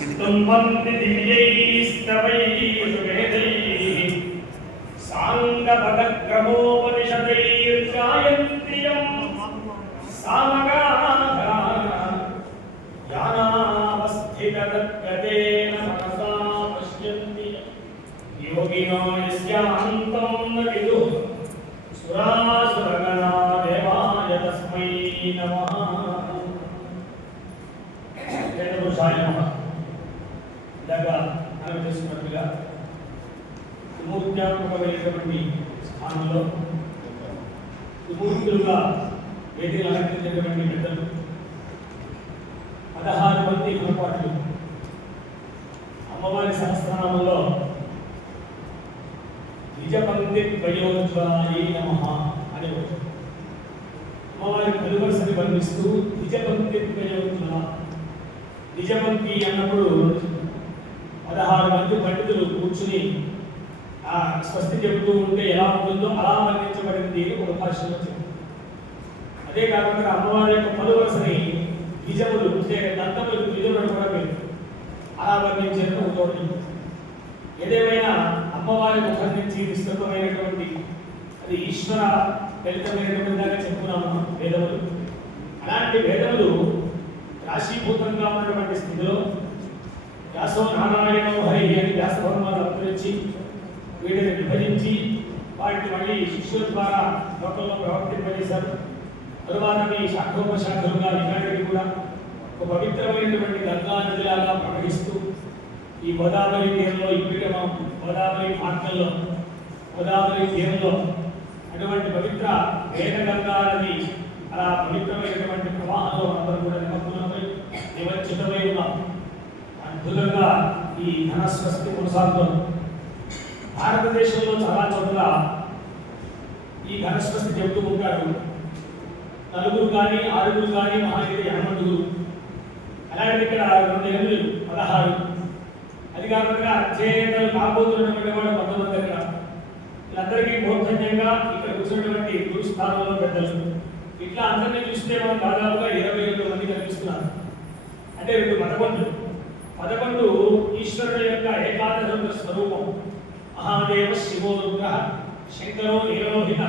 स्तुम्भन्ति दिव्यैस्तवैर्वेदैः साङ्गपदक्रमोपनिषदैर्गायन्ति यं सामगाः ध्यानावस्थिततद्गतेन मनसा पश्यन्ति योगिनो यस्यान्तं न विदुः सुरासुरगणा देवाय तस्मै नमः। ఇందాక మనం చేసుకున్నట్టుగా విమూర్త్యాత్మకమైనటువంటి స్థానంలో విమూర్తులుగా వేదికలు అలంకరించినటువంటి పెద్దలు 16 మంది గుణపాఠులు అమ్మవారి సహస్రనామంలో నిజపంక్తి ప్రయోజ్వలాయ నమః అని అమ్మవారి పలువరుసని వర్ణిస్తూ నిజపంక్తి ప్రయోజ్వల నిజపంక్తి అన్నప్పుడు 16 మంది పండితులు కూర్చుని ఆ స్వస్తి చెబుతూ ఉంటే ఎలా ఉంటుందో అలా వర్ణించబడింది ఒక భాషలో చెప్తుంది. అదే కాకుండా అమ్మవారి యొక్క పలువరుసని నిజములు అంటే దంతములు నిజములు కూడా మీరు అలా వర్ణించేది ఒక చోట. ఏదేమైనా అమ్మవారి ముఖం నుంచి విస్తృతమైనటువంటి అది ఈశ్వర ఫలితమైనటువంటిగా చెప్పుకున్నాము వేదములు. అలాంటి వేదములు రాశీభూతంగా ఉన్నటువంటి స్థితిలో వ్యాసో నారాయణో హరి అని వ్యాస భగవానుడు అవతరించి వీటిని విభజించి వాటిని మళ్ళీ శిష్యుల ద్వారా లోకంలో ప్రవర్తింపజేశారు. తరువాత మీ శాఖోపశాఖలుగా ఇలాంటివి కూడా ఒక పవిత్రమైనటువంటి గంగా నదిలాగా ప్రవహిస్తూ ఈ గోదావరి తీరంలో ఇప్పటికే మనం గోదావరి మార్గంలో గోదావరి తీరంలో అటువంటి పవిత్ర వేద గంగా నది అలా పవిత్రమైనటువంటి ప్రవాహంలో అందరూ కూడా నిమగ్నమై నిమజ్జితమై ఉన్నాం. అద్భుతంగా ఈ ధనస్వస్తి కొనసాగుతుంది. భారతదేశంలో చాలా చోట్ల ఈ ధనస్వస్తి చెబుతూ ఉంటారు. 4 కానీ 6 కానీ మహా అయితే 80. అలాంటి ఇక్కడ 2 ఎనిమిది 16. అది కాకుండా అధ్యయనాలు కాబోతున్నటువంటి వాడు 19 దగ్గర వీళ్ళందరికీ బోధన్యంగా ఇక్కడ కూర్చున్నటువంటి గురుస్థానంలో పెద్దలు ఇట్లా అందరినీ చూస్తే మనం దాదాపుగా 22 మంది కనిపిస్తున్నారు. అంటే 2 11 ఈశ్వరుడు యొక్క ఏకాదశ స్వరూపం. మహాదేవ శివో రుద్ర శంకరో నీలలోహిత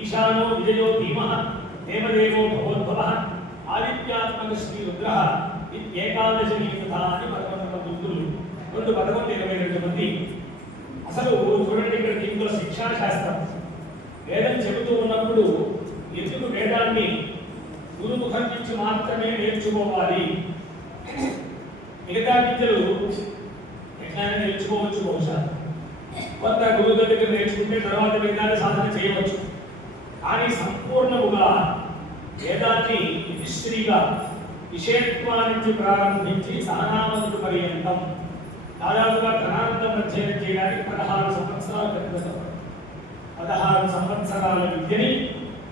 ఈశానో విజయో ధీమః దేవదేవో భగవద్భవ ఆదిత్యాత్మక శ్రీ రుద్ర ఏకాదశ నీకథ అని 11 గుర్తులు. 22 మంది. అసలు చూడండి ఇక్కడ దీంట్లో శిక్షాశాస్త్రం వేదం చెబుతూ ఉన్నప్పుడు ఎందుకు వేదాన్ని గురుముఖం నుంచి మాత్రమే నేర్చుకోవాలి, మిగతా విద్యలు ఎట్లయినా నేర్చుకోవచ్చు, బహుశా కొంత గురువు దగ్గర నేర్చుకుంటే తర్వాత వేదాన్ని సాధన చేయవచ్చు. కానీ సంపూర్ణముగా వేదాన్ని యుధిష్ఠిరిగా విషయత్వా నుంచి ప్రారంభించి సహనామంతుడు పర్యంతం దాదాపుగా ధనానందం అధ్యయనం చేయడానికి 16 సంవత్సరాలు పడుతుంది. 16 సంవత్సరాల విద్యని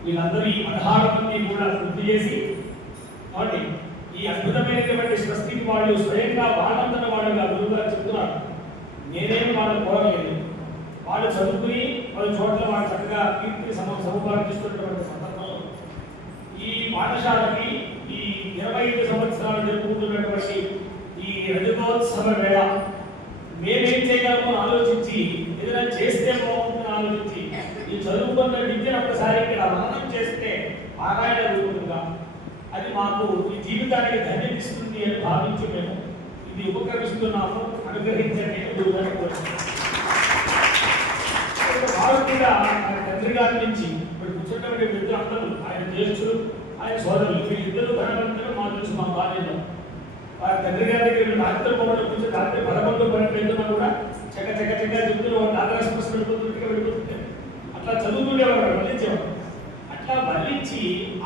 వీళ్ళందరూ ఈ 16 మంది కూడా పూర్తి చేసి కాబట్టి ఈ అద్భుతమైనటువంటి స్వస్తికి వాళ్ళు స్వయంగా వాళ్ళంతట వాళ్ళుగా గురువుగా చెప్తున్నారు. నేనేమి వాళ్ళు కోరలేదు. వాళ్ళు చదువుకుని వాళ్ళ చోట్ల వాళ్ళు చక్కగా కీర్తిని సముపార్జిస్తున్నటువంటి సందర్భంలో ఈ పాఠశాలకి ఈ 25 సంవత్సరాలు జరుపుకుంటున్నటువంటి ఈ రజతోత్సవ వేళ మేమేం చేయగలమో ఆలోచించి ఏదైనా చేస్తే బాగుంటుందని ఆలోచించి ఈ చదువుకున్న విద్యను ఒకసారి ఇక్కడ మననం చేస్తే పారాయణ రూపంగా అది మాకు ఈ జీవితానికి ధన్యమిస్తుంది అని భావించి మేము ఇది ఉపక్రమిస్తున్నాము. అనుగ్రహించండి. భారతీయ తండ్రి గారి నుంచి ఇప్పుడు కూర్చున్నటువంటి మిత్రులు అందరూ ఆయన జ్యేష్ఠులు ఆయన సోదరులు వీళ్ళిద్దరూ ధనవంతులు మా తెలుసు మా బాల్యంలో. వారి తండ్రి గారి దగ్గర రాత్రి పొగలు కూర్చొని రాత్రి 11, 12 కూడా చక్క చెప్తున్న నాగరాష్ట్ర వెళ్ళిపోతుంటే అట్లా చదువుతుండేవారు, వల్లించేవారు. అట్లా వల్లించి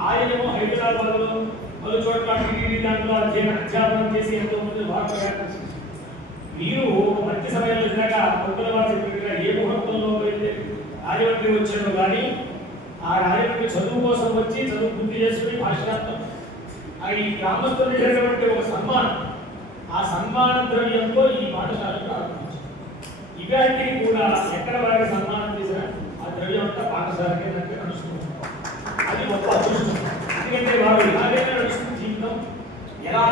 ఆయనేమో హైదరాబాద్లో పలు చోట్ల దాంట్లో అధ్యాపనం చేసి ఎంతో మంది వారు మీరు మంచి సమయంలో ఇందాక కొత్తల వారు చెప్పినట్టుగా ఏ ముహూర్తంలో అయితే రాజమండ్రి వచ్చారో కానీ ఆ రాజమండ్రి చదువు కోసం వచ్చి చదువు పూర్తి చేసుకుని భాషాంతం ఈ గ్రామస్తులు చేసినటువంటి ఒక సన్మానం, ఆ సన్మాన ద్రవ్యంతో ఈ పాఠశాలను ప్రారంభించారు. ఇవాటికి కూడా ఎక్కడ వారికి సన్మానం చేసినా ఆ ద్రవ్యం అంతా పాఠశాలకే నడుచుకుంటారు. అది గొప్ప అదృష్టం. ఎందుకంటే వారు ఇలాగైనా నడుస్తున్న జీవితం ఎలా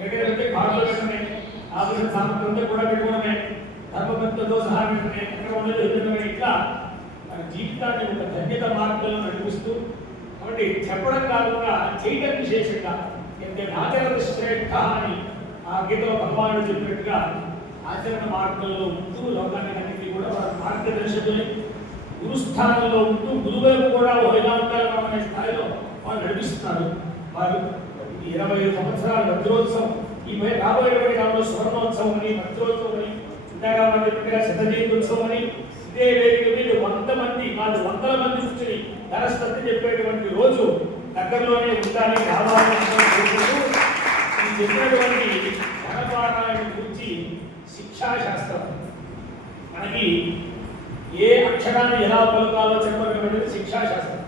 ఎక్కడైతే కాళ్ళు పెట్టడమే, ఆభరణ సామగ్రి కూడా పెట్టుకోవడమే, ధర్మపత్రతో సహా పెట్టడమే, ఎక్కడ ఉండదు ఎదురడమే, ఇట్లా మన జీవితాన్ని ఒక ధన్యత మార్గంలో నడిపిస్తూ, కాబట్టి చెప్పడం కాకుండా చేయడం విశేషంగా ఆచరణ శ్రేష్ఠ అని ఆ గీతలో భగవానుడు చెప్పినట్టుగా ఆచరణ మార్గంలో ఉంటూ లోకానికి కూడా మార్గదర్శకులై గురుస్థానంలో ఉంటూ గురువులకు కూడా ఎలా ఉంటారో అనే స్థాయిలో వాళ్ళు నడిపిస్తున్నారు. వారు 25 సంవత్సరాల వజ్రోత్సవం, ఈ రాబోయేటువంటి కాలంలో స్వర్ణోత్సవం అని, వజ్రోత్సవం అని, ఇందాక మన చెప్పినట్టుగా శతజయంత్యోత్సవం అని, ఇదే వేదిక మీద 100 మంది కాదు 100ల మంది కూర్చొని ధనస్థితి చెప్పేటువంటి రోజు దగ్గరలోనే ఉండాలి, రావాలని ఈ చెప్పినటువంటి ధనపాఠాలను గురించి శిక్షాశాస్త్రం మనకి ఏ అక్షరాన్ని ఎలా పలుకాలో చెప్పబడినది శిక్షాశాస్త్రం.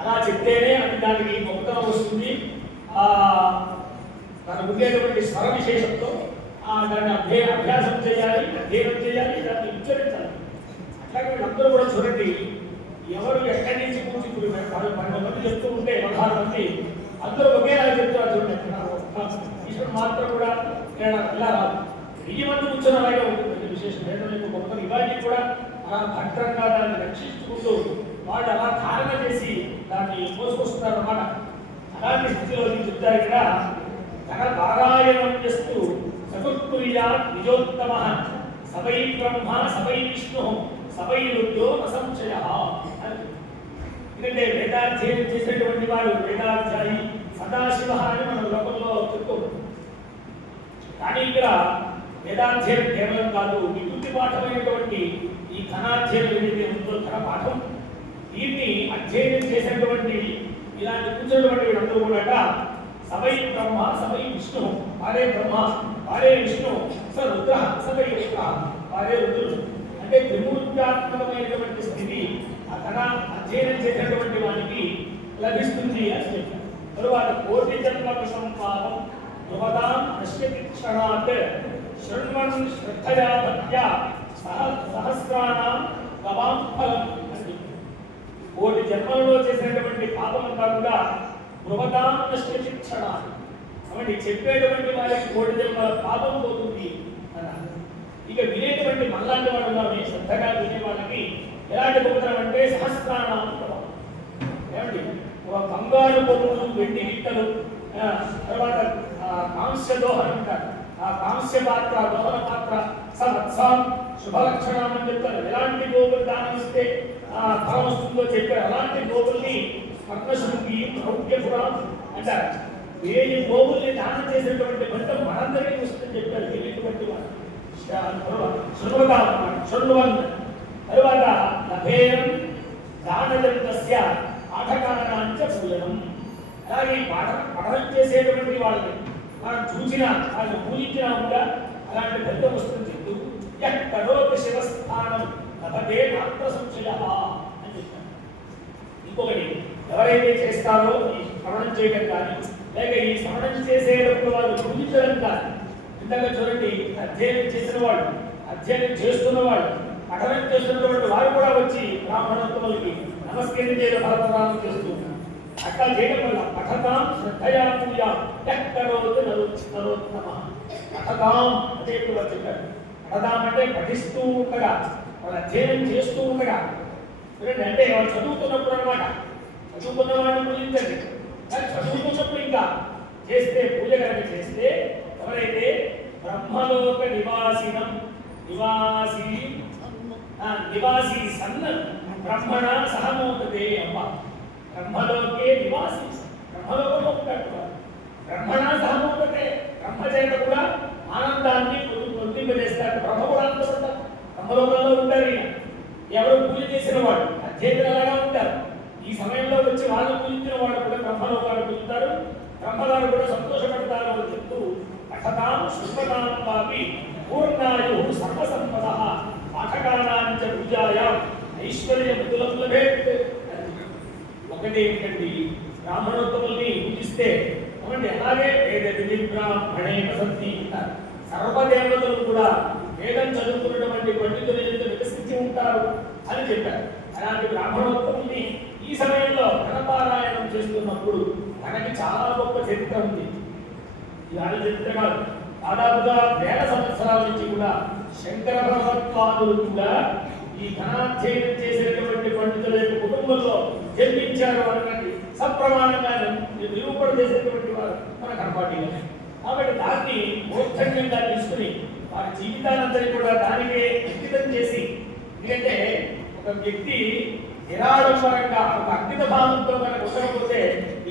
అలా చెప్తేనే అది దానికి గొప్పతనం వస్తుంది. దానికి ఉండేటువంటి స్వర విశేషంతో దాన్ని అభ్యాసం చేయాలి, అధ్యయనం చేయాలి, దాన్ని ఉచ్చరించాలి. అట్లాగే వీళ్ళందరూ కూడా చూడండి, ఎవరు ఎక్కడి నుంచి కూర్చుని 12 మంది చెప్తూ ఉంటే 16 మంది అందరూ ఒకేలాగా చెప్తారు. చూడండి, ఈశ్వరుడు మాత్రం కూడా ఇలా రాదు, 1000 మంది కూర్చొని అలాగే ఉంటుంది. విశేషం ఏంటంటే గొప్ప ఇవాళ కూడా అలా భద్రంగా దాన్ని రక్షించుకుంటూ వాళ్ళు అలా ధారణ చేసి దాన్ని మోసుకొస్తున్నారు అన్నమాట. అలాంటి స్థితిలో చెప్తారు ఇక్కడ, ధన పారాయణం చేస్తూ చతుర్పుర్యా నిజోత్తమ సవై బ్రహ్మ సవై విష్ణు సవై రుద్రో అసంశయ. ఎందుకంటే వేదాధ్యయనం చేసేటువంటి వాడు వేదాధ్యాయి సదాశివ అని మన లోకంలో చెప్తూ, కానీ ఇక్కడ వేదాధ్యయనం కేవలం కాదు, విభూతి పాఠమైనటువంటి ఈ ఘనాధ్యయనం ఏదైతే ఉందో ఘన పాఠం, దీన్ని అధ్యయనం చేసేటువంటి ఇలాంటి కూర్చున్నటువంటి వీళ్ళందరూ కూడా సవై బ్రహ్మ సవై విష్ణు, వారే బ్రహ్మ వారే విష్ణు, స రుద్ర సవై రుద్ర వారే రుద్రుడు. అంటే త్రిమూర్త్యాత్మకమైనటువంటి స్థితి ఆ ఘన అధ్యయనం చేసేటువంటి వానికి లభిస్తుంది అని చెప్పారు. తరువాత కోటి జన్మకు సంపాదం యువదాం నశ్యతి క్షణాత్ శృణ్వన్ శ్రద్ధయా భక్త్యా సహస్రాణం గవాం ఫలం అని. కోటి జన్మలలో చేసినటువంటి పాపమంతా కూడా యువదాం నశ్యతి క్షణాత్, కాబట్టి చెప్పేటువంటి వారికి కోటి జన్మల పాపం పోతుంది అన్నారు. ఇక వినేటువంటి మళ్ళాంటి వాళ్ళు శ్రద్ధగా వినే వాళ్ళకి ఎలాంటి గొప్పతనం అంటే సహస్రాణం గవాం. ఏమండి, బంగారు బొమ్మలు, వెండి గిట్టలు, తర్వాత కాంస్య దోహనం అంటారు, ఆ కాంస్య పాత్ర దోహన పాత్ర సత్సాం శుభలక్షణం అని చెప్తారు. ఎలాంటి గోపులు దానం ఇస్తే ఫలం వస్తుందో చెప్పారు. అలాంటి గోపుల్ని స్వర్ణశృంగి రౌద్యపురం అంటారు. 1000 గోపుల్ని దానం చేసినటువంటి ఫలితం మనందరికీ వస్తుందని చెప్పారు. తెలియటువంటి వారు శృణ్వన్. తరువాత లభేయం దానదంతస్య పాఠకారణాంచ పూజనం. అలాగే పఠనం చేసేటువంటి వాళ్ళని మనం చూసినా వాళ్ళని పూజించినా కూడా అలాంటి ఫలితం వస్తుంది చెప్తూ ఎక్కడోకి శివస్థానం లభతే నాత్ర సంశయ అని చెప్తారు. ఇంకొకటి, ఎవరైతే చేస్తారో ఈ శ్రవణం చేయడం కానీ లేక ఈ శ్రవణం చేసేటప్పుడు వాళ్ళు పూజించడం కానీ, ఇంతగా చూడండి, అధ్యయనం చేసిన వాళ్ళు, అధ్యయనం చేస్తున్న వాళ్ళు, పఠనం చేస్తున్నటువంటి వారు కూడా వచ్చి బ్రాహ్మణోత్తములకి నమస్కరించి ఫలప్రదానం చేస్తూ అట్లా చేయడం వల్ల పఠతాం శ్రద్ధయా పూజ ఎక్కడోతు నరోత్తమ. పఠతాం అంటే ఇప్పుడు వాళ్ళు చెప్పారు, పఠతాం అంటే పఠిస్తూ ఉండగా, వాళ్ళు అధ్యయనం చేస్తూ ఉండగా. చూడండి, అంటే వాళ్ళు చదువుతున్నప్పుడు అనమాట, చదువుకున్న వాడిని పూజించండి. కానీ చదువుతున్నప్పుడు ఇంకా చేస్తే పూజ కనుక చేస్తే, ఎవరైతే బ్రహ్మలోక నివాసినం నివాసి సన్న బ్రహ్మణ సహమోదతే అమ్మ. బ్రహ్మలోకే నివాసి, బ్రహ్మలోకంలో ఉంటాడు, బ్రహ్మణ సహమోదతే, బ్రహ్మ చేత కూడా ఆనందాన్ని పొందింపజేస్తారు. బ్రహ్మ కూడా ఆనందపడతారు, బ్రహ్మలోకంలో ఉంటారు. ఎవరు పూజ చేసిన వాడు అధ్యయనం అలాగా ఉంటారు. ఈ సమయంలో వచ్చి వాళ్ళు పూజించిన వాడు కూడా బ్రహ్మలోకాలు పూజిస్తారు, బ్రహ్మగారు కూడా సంతోషపడతారు అని చెప్తూ పఠతాం శుభతాం వాపి పూర్ణాయు సర్వసంపద పాఠకానాంచ పూజాయాం ఐశ్వర్యముతులం లభేత్. ఒకటి ఏంటండి, బ్రాహ్మణోత్తముల్ని పూజిస్తే అవునండి, అలాగే వేద విధి బ్రాహ్మణే వసంతి అంటారు. సర్వదేవతలు కూడా వేదం చదువుకున్నటువంటి పండితుల యొక్క వికసించి ఉంటారు అని చెప్పారు. అలాంటి బ్రాహ్మణోత్తముల్ని ఈ సమయంలో ఘనపారాయణం చేస్తున్నప్పుడు మనకి చాలా గొప్ప చరిత్ర ఉంది. ఇవాళ చెప్తే కాదు, దాదాపుగా వేల సంవత్సరాల నుంచి కూడా శంకర భగవత్పాదులు కూడా ఈ ఘనాధ్యయనం చేసేటువంటి పండితుల యొక్క కుటుంబంలో జన్మించారు అన్నది సప్రమాణంగా నిరూపణ చేసేటువంటి వారు మన కనపాటిలో. కాబట్టి దాన్ని మూర్ధన్యంగా తీసుకుని వారి జీవితానందరి కూడా దానికే అంకితం చేసి, ఎందుకంటే ఒక వ్యక్తి నిరాడంబరంగా ఒక అంకిత భావంతో కనుక ఉండకపోతే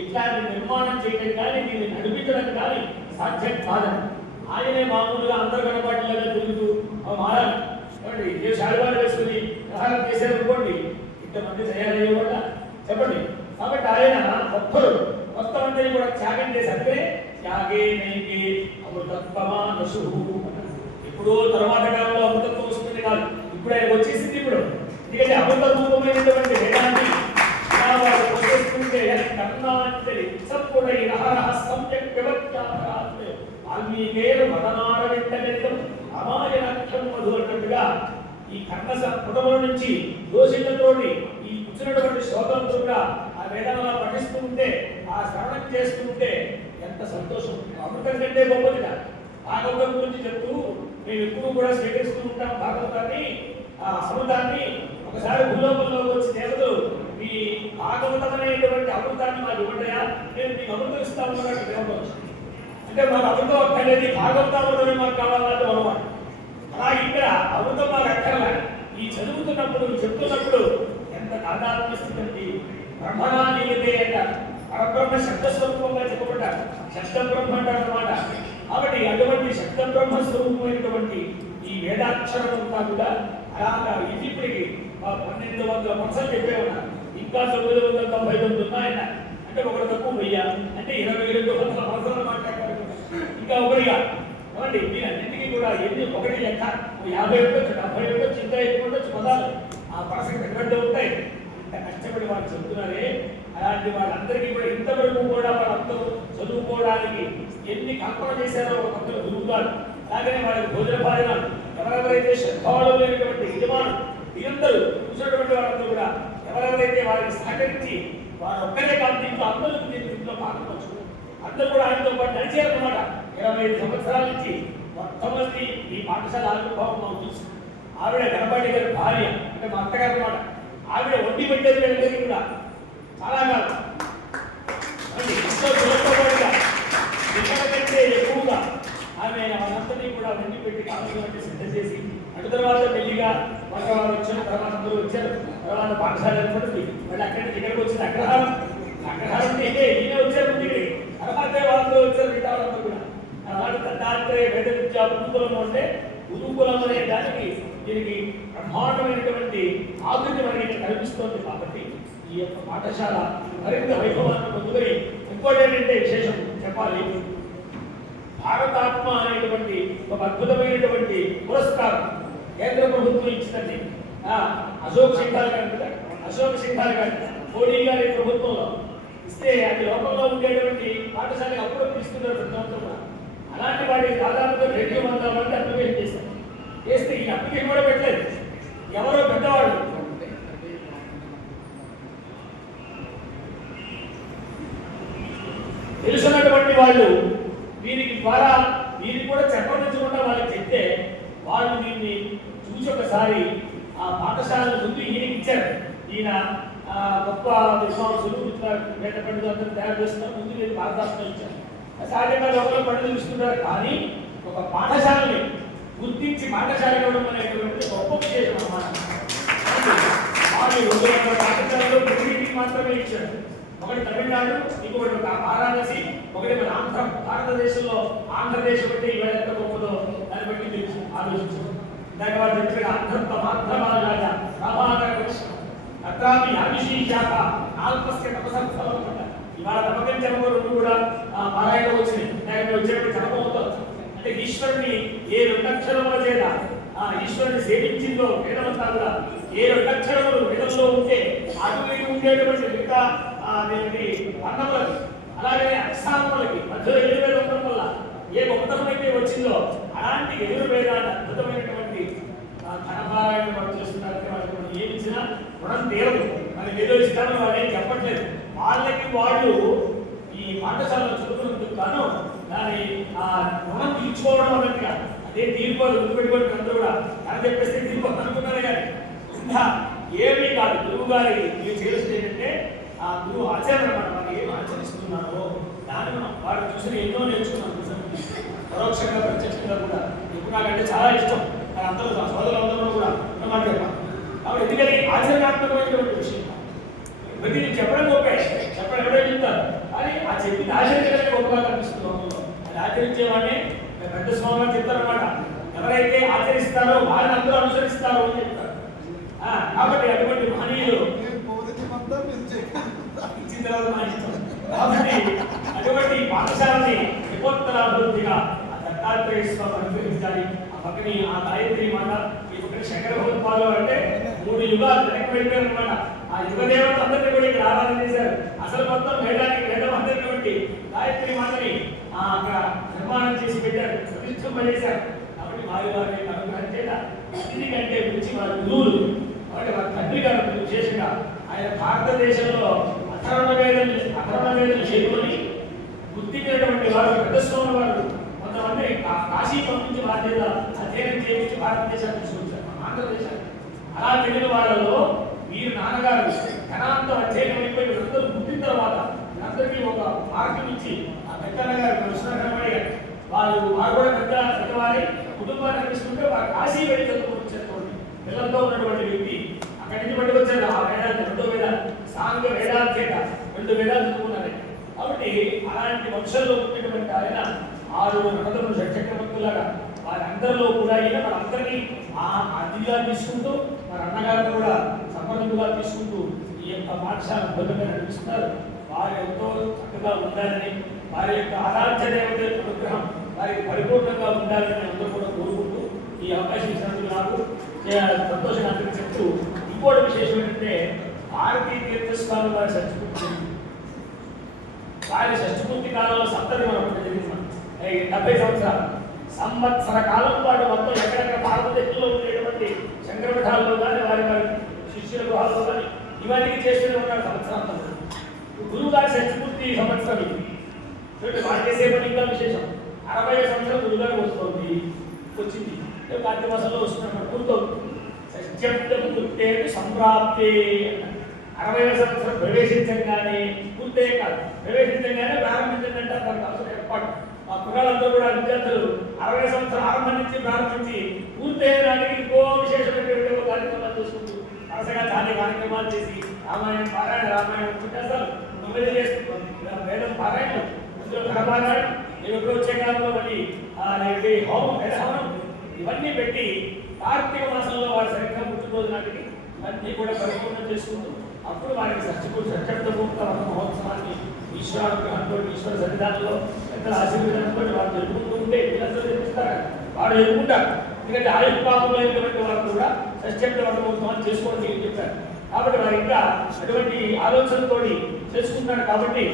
ఇట్లాంటి నిర్మాణం చేయడం కానీ దీన్ని నడిపించడం కానీ సాధ్యం కాదని ఆయనే మామూలుగా అందరు కనపాటిలాగా తిరుగుతూ మారాలి ఏ శాలువాలు వేసుకుని వ్యవహారం చేశారనుకోండి ఇంతమంది తయారయ్యే వల్ల చెప్పండి. కాబట్టి ఆయన ఒక్కరు మొత్తం అందరి కూడా త్యాగం చేశారే త్యాగే నైకే అమృతత్వమానసు. ఇప్పుడు తర్వాత కాలంలో అమృతత్వం వస్తుంది కాదు, ఇప్పుడు ఆయన వచ్చేసింది. ఇప్పుడు ఎందుకంటే అమృత రూపమైనటువంటి వేదాన్ని పోషిస్తుంటే కర్ణాంజలి సంపూర్ణ రహరహ సమ్యక్ వ్యవఖ్యాతరాత్ వాల్మీకేరు మదనారవిందగతం రామాయణాఖ్యం మధు అన్నట్టుగా ఈ కర్ణ పుటముల నుంచి దోషిలతోటి ఈ కూర్చున్నటువంటి శ్లోకంతో కూడా ఆ వేదనలా పఠిస్తూ ఉంటే, ఆ శ్రవణం చేస్తూ ఉంటే ఎంత సంతోషం. అమృతం కంటే గొప్పదిగా భాగవతం గురించి చెప్తూ మేము ఎప్పుడు కూడా స్వీకరిస్తూ ఉంటాం భాగవతాన్ని, ఆ అమృతాన్ని. ఒకసారి భూలోకంలోకి వచ్చి దేవతలు మీ భాగవతం అనేటువంటి అమృతాన్ని మాకు ఇవ్వటయా, నేను మీకు అమృతం ఇస్తాను అన్నట్టు దేవత అంటే మాకు అమృతం అక్కర్లేదు, భాగవతామృతమే మాకు కావాలంటే అనమాట. అలా ఇక్కడ అమృతం మాకు అక్కర్లా, ఈ చదువుతున్నప్పుడు చెప్తున్నప్పుడు ఎంత తాదాత్మ్యస్తుంది. బ్రహ్మణానిదే అంటారు, పరబ్రహ్మ శబ్దస్వరూపంగా చెప్పబడ్డారు, శబ్ద బ్రహ్మ అంటారు అన్నమాట. కాబట్టి అటువంటి శబ్ద బ్రహ్మ స్వరూపమైనటువంటి ఈ వేదాక్షరం అంతా కూడా అలాగా ఇప్పటికి 1200 పర్సెంట్ చెప్పేవారు, ఇంకా 999 ఉన్నాయన్న. అంటే ఒకటి తక్కువ 1000 అంటే 2200 పర్సెంట్ మాట్లాడతారు. ఇంకా ఒకరిగా ఏమండి మీరన్నింటికీ కూడా ఎన్ని ఒకటి లెక్క 50 ఉండొచ్చు, 70 ఉండొచ్చు, ఇంకా ఎక్కువ ఉండొచ్చు పదాలు, ఆ పర్సెంట్ ఎటువంటి ఉంటాయి. అంత కష్టపడి వాళ్ళు చెప్తున్నారే, అలాంటి వాళ్ళందరికీ కూడా ఇంతవరకు కూడా వాళ్ళందరూ చదువుకోవడానికి ఎన్ని కల్పన చేశారో కొందరు గురువుగారు. అలాగనే వాళ్ళకి భోజన భాజనాలు ఎవరెవరైతే శ్రద్ధాలు లేనటువంటి యజమానులు వీరందరూ చూసినటువంటి వాళ్ళందరూ కూడా ఎవరెవరైతే వారికి సహకరించి వారు ఒక్కరే కాదు దీంట్లో అందరూ దీంట్లో పాల్గొనవచ్చు. అందరూ కూడా ఆయనతో పాటు నడిచారన్నమాట. 25 సంవత్సరాల నుంచి మొట్టమొదటి ఈ పాఠశాల ఆవిర్భావం మాకు తెలుసు. ఆవిడ గణపాటి గారి భార్య అంటే మా అత్తగారు అన్నమాట. ఆవిడ వండి పెట్టేది వెళ్ళేది కూడా చాలా కాలం కంటే ఎక్కువగా ఆమె వాళ్ళందరినీ కూడా వండి పెట్టి కావాల్సినటువంటి సిద్ధం చేసి అటు తర్వాత మెల్లిగా వాళ్ళు వచ్చిన తర్వాత అందరూ వచ్చారు. తర్వాత పాఠశాల ఏర్పడింది. మళ్ళీ అక్కడి నుంచి ఇక్కడికి వచ్చింది అగ్రహారం. అగ్రహారం నేనే వచ్చారు, తర్వాతే వాళ్ళతో వచ్చారు మిగతా వాళ్ళందరూ కూడా. అలాంటి దత్తాత్రేయ వేద విద్యా గురుకులం అంటే గురుకులం అనే దానికి దీనికి బ్రహ్మాండమైనటువంటి ఆకృతి మనకి కల్పిస్తోంది. కాబట్టి ఈ యొక్క పాఠశాల మరింత వైభవాన్ని పొందుకొని ఇంకోటి ఏంటంటే విశేషం చెప్పాలి, భారతాత్మ అనేటువంటి ఒక అద్భుతమైనటువంటి పురస్కారం కేంద్ర ప్రభుత్వం ఇచ్చిందండి. అశోక్ సింఘాల్ గారు మోడీ గారి ప్రభుత్వంలో ఇస్తే అది లోకంలో ఉండేటువంటి పాఠశాలకు అప్పుడు ఇస్తున్నారు ప్రతి సంవత్సరం. అలాంటి వాటికి దాదాపుగా 200 మంది అప్లికేషన్ చేశారు. చేస్తే ఈ అప్లికేషన్ కూడా పెట్టలేదు, ఎవరో పెద్దవాళ్ళు తెలుసున్నటువంటి వాళ్ళు వీరికి ద్వారా వీరికి కూడా చెప్పనించకుండా వాళ్ళకి చెప్తే వాళ్ళు దీన్ని చూసి ఒకసారి ఆ పాఠశాల ముందు ఈయనకి ఇచ్చారు. ఈయన గొప్ప విద్వాంసులు వేద పండితులు అందరూ తయారు చేస్తున్నారు, ముందు వీళ్ళు భారతాస్త్రం ఇచ్చారు. సహజంగా లోపల పండితులు ఇస్తున్నారు, కానీ ఒక పాఠశాలని గుర్తించి పాఠశాల ఇవ్వడం అనేటువంటిది గొప్ప విశేషం అన్నమాట. వాళ్ళు పాఠశాలలో ప్రతినిధికి మాత్రమే ఇచ్చారు. ఒకటి తమిళనాడు, ఇంకొకటి వారాణసి, ఒకటి మన ఆంధ్ర. భారతదేశంలో ఆంధ్రదేశం అంటే ఇవాళ ఎంత గొప్పదో దాన్ని బట్టి మీరు ఆలోచించారు. దాని వాళ్ళు చెప్పిన అంధర్మాధ్రమాల అత్రాపి అభిషేషాక నాల్పస్య తపసంస్థలం ఇవాళ తపకంచము రెండు కూడా పారాయణలో వచ్చినాయి. వచ్చేటువంటి జపమవుతాం అంటే ఈశ్వరుని ఏ 2 అక్షరముల చేత ఈశ్వరుని సేవించిందో వేదమంతా కూడా ఏ 2 అక్షరములు వేదంలో ఉంటే అటు ఉండేటువంటి మిగతా వర్ణములకి అలాగే అక్షాములకి మధ్యలో ఎదురువేద ఉండడం వల్ల ఏ గొప్పతమైతే వచ్చిందో అలాంటి ఎదురువేదాన్ని అద్భుతమైనటువంటి ధనపారాయణ వాళ్ళు చేస్తున్నారంటే వాళ్ళకి మనం ఏమి ఇచ్చినా రుణం తీరదు. మనకి ఏదో ఇస్తామని వాళ్ళు ఏం చెప్పట్లేదు. వాళ్ళకి వాళ్ళు ఈ ఈ పాఠశాలలో చదువుకున్నందుకు గాను దాని ఆ రుణం తీర్చుకోవడం అన్నట్టుగా అదే తీర్పులు గుర్తుపెట్టుకోవడం అందరూ కూడా తన చెప్పేస్తే తీర్పు అనుకున్నారు కానీ ఇంకా ఏమీ కాదు. గురువు గారి మీరు చేయాల్సింది ఏంటంటే ఆ గురువు ఆచరణ అన్నమాట. మనం ఏం ఆచరిస్తున్నారో దాన్ని మనం వాడు చూసిన ఎన్నో నేర్చుకున్నాం పరోక్షంగా ప్రత్యక్షంగా కూడా. ఇప్పుడు నాకంటే చాలా ఇష్టం అందరూ సోదరులందరూ కూడా ఉన్నమాట చెప్పాలి. కాబట్టి ఎందుకని ఆచరణాత్మకమైనటువంటి విషయం ప్రతి నేను చెప్పడం గొప్పే, చెప్పడం ఎవరో చెప్తారు కానీ ఆ చెప్పింది ఆచరించడానికి గొప్పగా కనిపిస్తుంది లోకంలో. అది ఆచరించేవాడిని పెద్ద స్వామి చెప్తారనమాట. ఎవరైతే ఆచరిస్తారో వారిని అందరూ అనుసరిస్తారో అని చెప్తారు. కాబట్టి అటువంటి మహనీయులు ఇచ్చిన తర్వాత కాబట్టి అటువంటి పాఠశాలని విపోత్తర అభివృద్ధిగా దత్తాత్రేయ స్వామి అనుగ్రహించాలి. ఆ పక్కని ఆ గాయత్రి మాట, ఈ పక్కన శంకర భగవత్పాదులు అంటే 3 యుగాలు వెనక్కి వెళ్ళిపోయారు అనమాట. ఆ యుగ దేవత అందరినీ కూడా ఇక్కడ ఆరాధన చేశారు. అసలు మొత్తం వేదానికి వేదం అందరినటువంటి గాయత్రి మాటని అక్కడ నిర్మాణం చేసి పెట్టారు, ప్రతిష్ఠింపజేశారు. కాబట్టి వారి అనుగ్రహం చేత దీనికంటే మించి వారి గురువులు కాబట్టి వారి తండ్రి గారు విశేషంగా ఆయన భారతదేశంలో అధర్వణ వేదం చేరుకొని గుర్తించినటువంటి వారు పెద్దస్వామి వారు కొంతమంది కాశీ పంపించి వారి చేత అధ్యయనం చేయించి భారతదేశాన్ని తీసుకొచ్చారు, ఆంధ్రదేశాన్ని. అలా తెలియని వాళ్ళలో వీరు నాన్నగారు ఘనాంతం అధ్యయనం అయిపోయి వీళ్ళందరూ పుట్టిన తర్వాత వీళ్ళందరికీ ఒక మార్గం ఇచ్చి ఆ పెద్దన్న గారు కృష్ణకరమణి గారు వారు కూడా పెద్దవారి కుటుంబాన్ని అనిపిస్తుంటే వారు కాశీ వెళ్ళి చదువుకొచ్చేటువంటి పిల్లలతో ఉన్నటువంటి వ్యక్తి. అక్కడి నుంచి పట్టుకొచ్చారు ఆ వేదాంతి 2 వేదాలు సాంఘ వేదాంతేట 2 వేదాలు చదువుకున్నారు. కాబట్టి అలాంటి వంశంలో ఉన్నటువంటి ఆయన 6 నడతలు షట్చక్రవర్తులాగా వారందరిలో కూడా అయినా మనందరినీ అతిగా తీసుకుంటూ వారి అన్నగారిని కూడా సంపన్నులుగా తీసుకుంటూ ఈ యొక్క పాఠశాల భద్రంగా నడిపిస్తున్నారు. వారు ఎంతో చక్కగా ఉండాలని, వారి యొక్క ఆరాధ్య దేవత అనుగ్రహం వారికి పరిపూర్ణంగా ఉండాలని అందరూ కూడా కోరుకుంటూ ఈ అవకాశం ఇచ్చినందుకు నాకు సంతోషంగా చెప్తూ ఇంకోటి విశేషం ఏంటంటే భారతీయ తీర్థస్వామి వారి షష్ఠపూర్తి వారి షష్ఠపూర్తి కాలంలో సప్తమి మనం జరిగింది 70 సంవత్సర కాలం పాటు మొత్తం ఎక్కడెక్కడ భారతదేశంలో ఉండేటువంటి శంకరపీఠాల్లో కానీ వారి శిష్యుల గృహాల్లో కానీ ఇవన్నీ చేస్తూనే ఉన్నారు సంవత్సరాంతం. గురువు గారి షష్ఠపూర్తి సంవత్సరం ఇది వారు చేసే పని ఇంకా విశేషం. 60 సంవత్సరం గురుగారు వచ్చింది కార్తీక మాసంలో వస్తున్నప్పుడు పూర్తవుతుంది. షష్ఠ్యం పూర్తే సంప్రాప్తే 60వ సంవత్సరం ప్రవేశించగానే పూర్తే కాదు ప్రవేశించగానే ప్రారంభించండి అంటారు అవసరం ఏర్పాటు. ఆ కుర్రాళ్ళందరూ కూడా విద్యార్థులు 60 సంవత్సరం ఆరంభం నుంచి ప్రారంభించి పూర్తయ్యేదానికి ఇంకో విశేషమైనటువంటి కార్యక్రమాలు చేసుకుంటూ వరుసగా చాలా కార్యక్రమాలు చేసి రామాయణం పారాయణ రామాయణం చేస్తారు 9 చేస్తున్నారు. వేదం పారాయణం అందులో కడపారాయణం ఎప్పుడు వచ్చే కాలంలో మళ్ళీ హోమం వేదహవనం ఇవన్నీ పెట్టి కార్తీక మాసంలో వారి సరిగ్గా పుట్టినరోజు నాటికి ఇవన్నీ కూడా పరిపూర్ణం చేసుకుంటూ అప్పుడు వారికి షష్ఠపూర్త మహోత్సవాన్ని ఈశ్వరానుగ్రహంతో ఈశ్వర సన్నిధానంలో పెద్దల ఆశీర్వాదంతో వారు జరుపుకుంటూ ఉంటే వీళ్ళందరూ జరుపుతారు, వారు జరుపుకుంటారు. ఎందుకంటే ఆయుష్పాపంలో అయినటువంటి వారు కూడా షష్ఠపూర్త మహోత్సవాన్ని చేసుకోవడం ఏం చెప్పారు. కాబట్టి వారు ఇంకా అటువంటి ఆలోచనతో చేసుకుంటున్నారు. కాబట్టి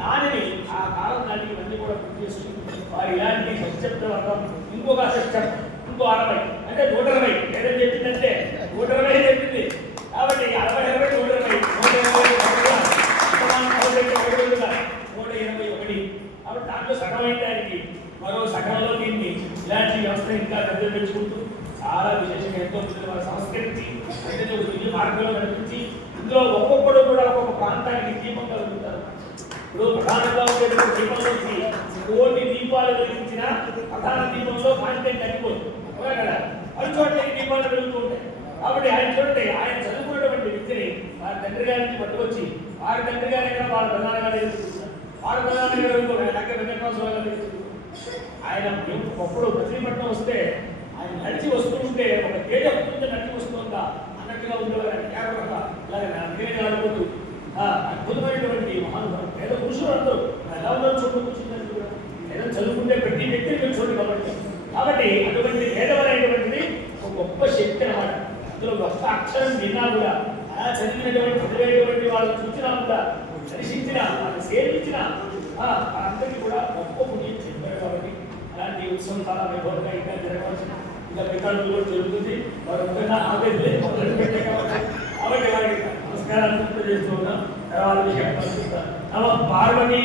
దానిని ఆ కాలం నాటికి ఇవన్నీ కూడా గుర్తు చేసుకుని వారు ఇలాంటి షష్ఠపూర్త వ్రతం ఇంకొక షష్ఠం ఇంకో 60 అంటే 120 ఏదైనా చెప్పిందంటే 120 చెప్పింది. కాబట్టి 60 120 121 కాబట్టి దాంట్లో సగం అయ్యడానికి మరో సగంలో దీన్ని ఇలాంటి వ్యవస్థ ఇంకా దగ్గర పెంచుకుంటూ చాలా విశేషంగా ఎంతో వారు సంస్కరించి అంటే మార్గంలో నడిపించి ఇందులో ఒక్కొక్కడు కూడా ఒక్కొక్క ప్రాంతానికి దీపం కలుగుతారు. ఇప్పుడు ప్రధానంగా ఉండేటువంటి దీపంలో వచ్చి 1,000 దీపాలు వెలిగించిన ప్రధాన దీపంలో కాంటెంట్ తగ్గిపోతుంది కదా, అన్ని చోట్ల దీపాలు వెలుగుతూ ఉంటాయి. కాబట్టి ఆయన చూడండి ఆయన చదువుకున్నటువంటి వ్యక్తిని వారి తండ్రి గారి నుంచి పట్టుకొచ్చి వారి తండ్రి గారి వాళ్ళ ప్రధాన గారు వారి ప్రధాన గారు ఆయన ఒకప్పుడు మచిలీపట్నం వస్తే ఆయన నడిచి వస్తూ ఉంటే ఒక తేజ నడిచి వస్తుందా అన్నట్టుగా ఉండేవారు. కేవలంగా ఇలాగ అనుకుంటూ అద్భుతమైనటువంటి మహానుభావులు పేద పురుషులు అందరూ ఎలా ఉన్నారు చూడండి, కూర్చున్నట్టు ఏదో చదువుకుంటే ప్రతి వ్యక్తిని మీరు చూడండి. కాబట్టి అటువంటి పేదవరైనటువంటిది ఒక గొప్ప శక్తి అన్నమాట. అందులో గొప్ప అక్షరం విన్నా కూడా అలా చదివినటువంటి చదివేటువంటి వాళ్ళని చూసినా కూడా దర్శించిన వాళ్ళని సేవించిన అందరికీ కూడా గొప్ప పుణ్యం చెప్పారు. కాబట్టి అలాంటి ఉత్సవం చాలా వైభవంగా ఇంకా జరగవలసిన ఇంకా పితాలు కూడా జరుగుతుంది. వారు కాబట్టి వారికి నమస్కారాలు చేస్తూ ఉన్నాం. తర్వాత విషయం నమ పార్వతీ